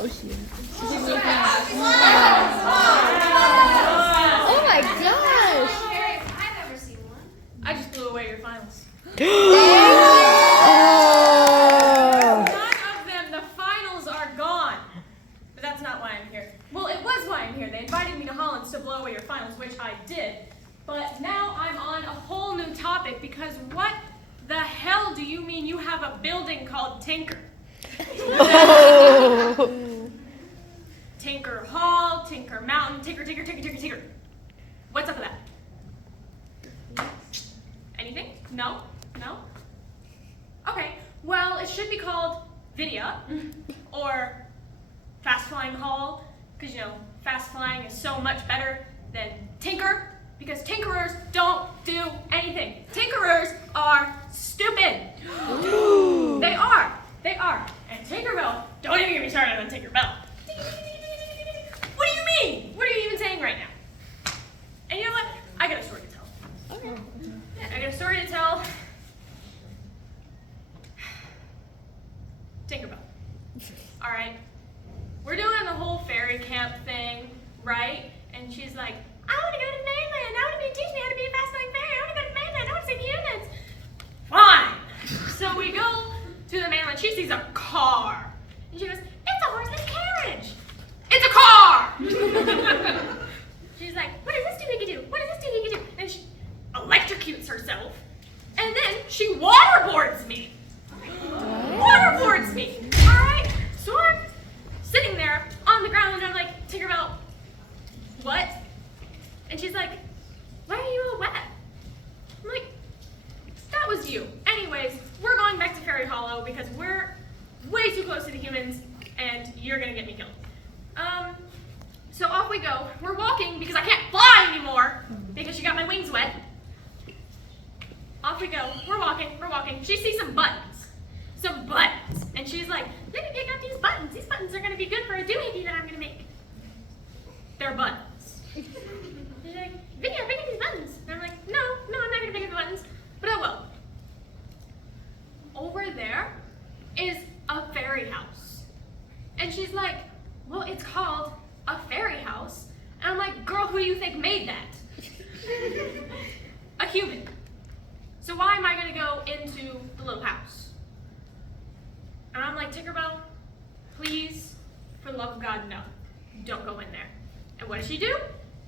Oh shit. Oh my gosh. I've never seen one. I just blew away your finals. Oh. None of them, the finals are gone. But that's not why I'm here. Well, it was why I'm here. They invited me to Holland's to blow away your finals, which I did. But now I'm on a whole new topic because what the hell do you mean you have a building called Tinker? Tinker Hall, Tinker Mountain, Tinker. What's up with that? Anything? No? No? Okay, well, it should be called Vidia or Fast Flying Hall, because, you know, fast flying is so much better than Tinker, because Tinkerers don't do anything. Tinkerers are stupid. They are. And Tinkerbell, don't even get me started on Tinkerbell. What do you mean? What are you even saying right now? And you know what? I got a story to tell. Okay. Yeah, I got a story to tell. Tinkerbell. All right. We're doing the whole fairy camp thing, right? And she's like, I want to go to the mainland. I want to teach me how to be a fast-flying fairy. I want to go to the mainland. I want to save humans. Fine. So we go to the mainland. She sees a car. And she goes, it's a horseless carriage. It's a car. She's like, what does this do? What does this do? And she electrocutes herself. And then she waterboards me. Waterboards me. All right. So I'm sitting there on the ground and I'm like, Tinkerbell, what? And she's like, why are you all wet? I'm like, that was you. Anyways, we're going back to Fairy Hollow because we're way too close to the humans and you're gonna get me killed. So off we go. We're walking because I can't fly anymore because she got my wings wet. Off we go. We're walking. She sees some buttons. And she's like, let me pick up these buttons. These buttons are gonna be good for a doohickey that I'm gonna make. They're buttons. She's like, Vidia, pick up these buttons. And I'm like, no, I'm not gonna pick up the buttons, but I will. Over there is a fairy house. And she's like, well, it's called a fairy house. And I'm like, girl, who do you think made that? A human. So why am I gonna go into the little house? And I'm like, Tinkerbell, please, for the love of God, no. Don't go in there. And what does she do?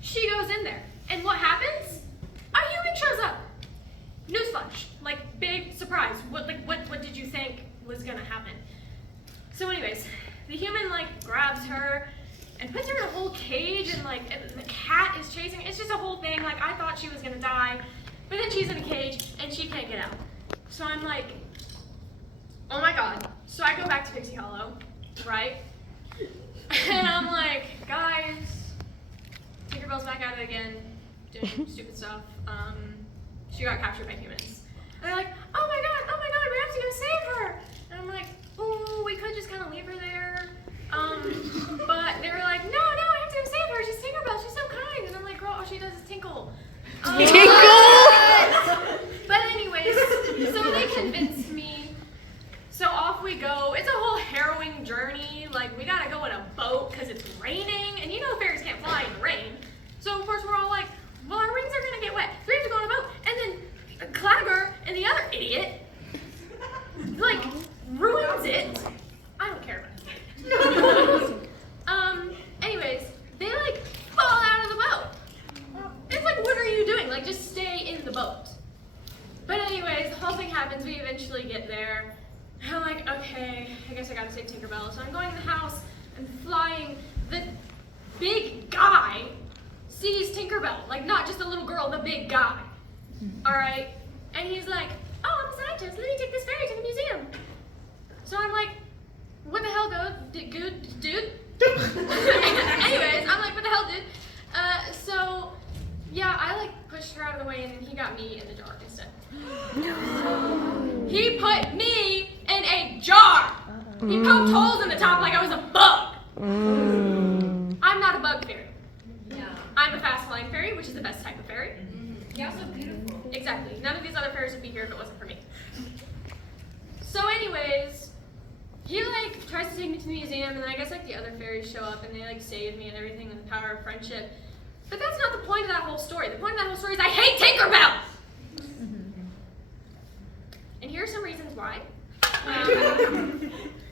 She goes in there. And what happens? A human shows up. Newsflash. Like, big surprise. What did you think was gonna happen? So anyways, the human, grabs her and puts her in a whole cage and, and the cat is chasing. It's just a whole thing. I thought she was gonna die. But then she's in a cage and she can't get out. So I'm like, oh my God. So I go back to Pixie Hollow, right? And I'm like, guys, Tinkerbell's back at it again, doing stupid stuff. She got captured by humans. And they're like, oh my God, we have to go save her. And I'm like, ooh, we could just kind of leave her there. But they were like, no, I have to go save her. She's Tinkerbell, she's so kind. And I'm like, girl, all she does is tinkle. But anyways, so they convinced me. So off we go. It's a whole harrowing journey. We gotta go in a boat because it's raining. And you know fairies can't fly in the rain. So of course we're all like, well, our wings are gonna get wet. So we have to go on a boat. And then Clagger and the other idiot, ruins it. I don't care about it. Anyways, they fall out of the boat. It's what are you doing? Just stay in the boat. But anyways, the whole thing happens. We eventually get there. And I'm like, okay, I guess I gotta save Tinkerbell. So I'm going in the house and flying. The big guy sees Tinkerbell. Not just a little girl, the big guy. Alright? And he's like, oh, I'm a scientist. Let me take this fairy to the museum. So I'm like, what the hell, dude? Anyways, I'm like, what the hell, dude? So, yeah, I pushed her out of the way and then he got me in the jar instead. He put me in a jar. He poked holes in the top like I was a bug. I'm not a bug fairy. Yeah. I'm a fast flying fairy, which is the best type of fairy. You're so beautiful. Exactly. None of these other fairies would be here if it wasn't for me. So anyways, he tries to to take me to the museum, and then I guess like the other fairies show up and they like save me and everything and the power of friendship. But that's not the point of that whole story. The point of that whole story is I hate Tinkerbell! And here are some reasons why.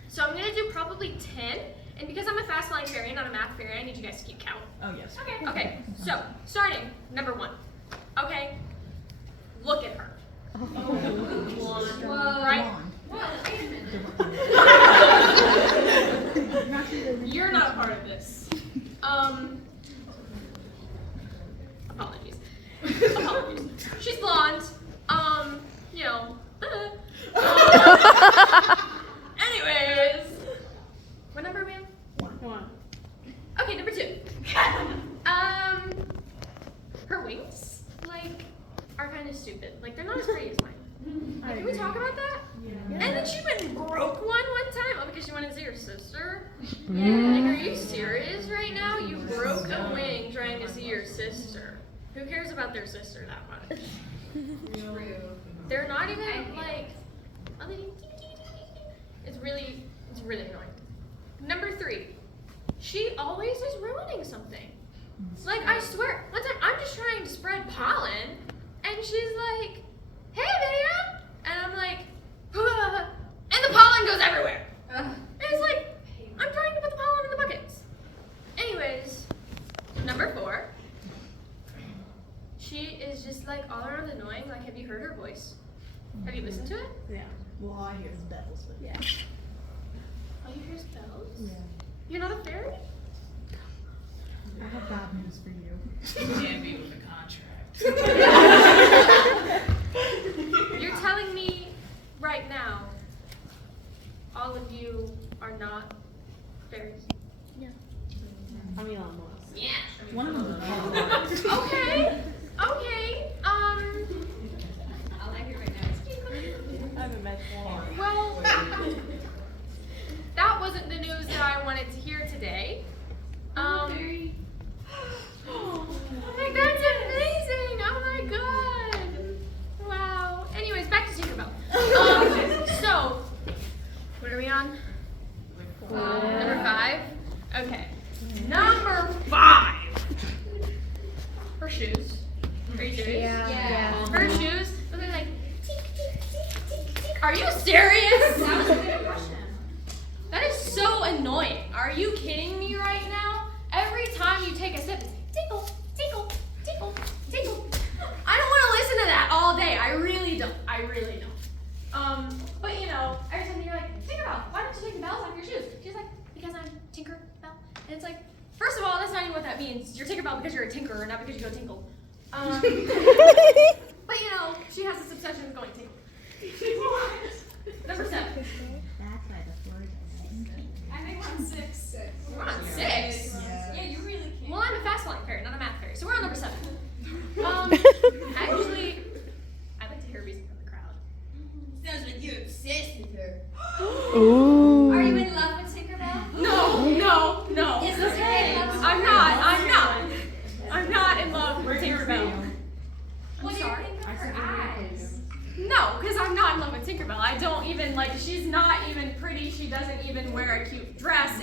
So I'm gonna do probably 10, and because I'm a fast flying fairy and not a math fairy, I need you guys to keep count. Oh, yes. Okay, so starting, number 1. Okay, look at her. Right? You're not a part of this. Apologies. Apologies. She's blonde. You know. Anyways. What number are we on? 1. Okay, number 2. Her wings, like, are kind of stupid. Like, they're not as pretty as mine. Like, can we talk about that? Yeah. And then she went and broke one time. Oh, because she wanted to see her sister? Like, are you serious right now? You broke a wing trying to see your sister. Who cares about their sister that much? True. They're not even, like, it's really annoying. Number 3, she always is ruining something. Like, I swear, one time I'm just trying to spread pollen, and she's like, hey, Vidia! And I'm like, and the pollen goes everywhere. And it's like, I'm trying to put the pollen in the buckets. Anyways, number 4, she is just like all around annoying. Like, have you heard her voice? Have you listened to it? Yeah. Well, all I hear is bells, but yeah. All you hear is bells? Yeah. You're not a fairy? I have bad news for you. You can't be with a contract. You're telling me right now, all of you are not fairies? I mean, almost. Yeah. One of them is Okay. All I hear right now is I haven't met one. Well, that wasn't the news that I wanted to hear today. Oh my God, that's amazing! Oh my God! Wow. Anyways, back to Tinkerbell. So, what are we on? Number 5? Okay. Number 5! Her shoes. Are you serious? Yeah. Her shoes, they're like, tink, tink, tink, tink, tink. Are you serious? That was a good question. That is so annoying. Are you kidding me right now? Every time you take a sip, it's tinkle, tinkle, tinkle, tinkle. I don't want to listen to that all day. I really don't. But you know, every time you're like, Tinkerbell, why don't you take the bells off your shoes? She's like, because I'm Tinkerbell. And it's like, first of all, that's not even what that means. You're Tinkerbell because you're a tinkerer, not because you go tinkle. But you know, she has this obsession with going tinkle. Number 7. That's why the word I think we're on 6. We're on 6. Yeah, you really can't. Well, I'm a fast flying fairy, not a math fairy, so we're on number 7. Actually, I'd like to hear a reason from the crowd. Sounds like you're obsessed with her. Ooh. Are you in love with Tinkerbell? No. Is this right? I'm not in love with Tinkerbell. What do you think of her eyes? No, because I'm not in love with Tinkerbell. I don't even, like, she's not even pretty. She doesn't even wear a cute dress.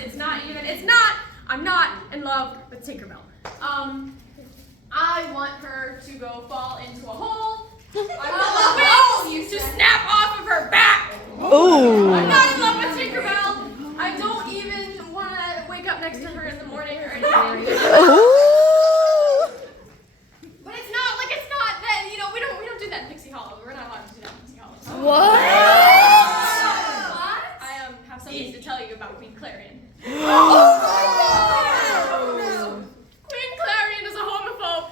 I'm not in love with Tinkerbell. I want her to go fall into a hole. I want the wings to snap off of her back. Ooh. I'm not in love with Tinkerbell. I don't even want to wake up next to her in the morning or anything. Ooh. But it's not that, you know, we don't do that in Pixie Hollow. We're not allowed to do that in Pixie Hollow. What? I have something to tell you about Queen Clarion. Oh Queen Clarion is a homophobe.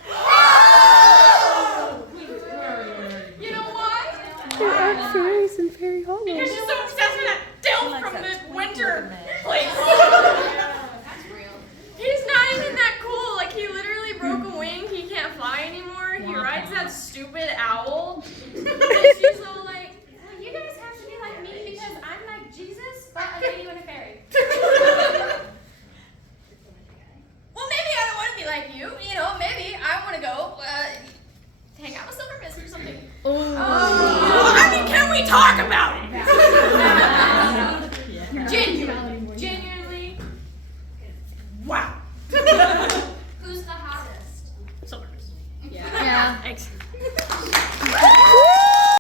You know why? There are fairies in Fairy Hollow. Because she's so obsessed with that dilf from the winter place. That's real. He's not even that cool. Like, he literally broke a wing. He can't fly anymore. He rides that stupid owl. And she's all like, well, you guys have to be like me because I'm like Jesus, but a lady with a fairy. Well, maybe I don't want to be like you. You know, maybe I want to go hang out with Silver Mist or something. I mean, can we talk about it? Yeah. Thanks.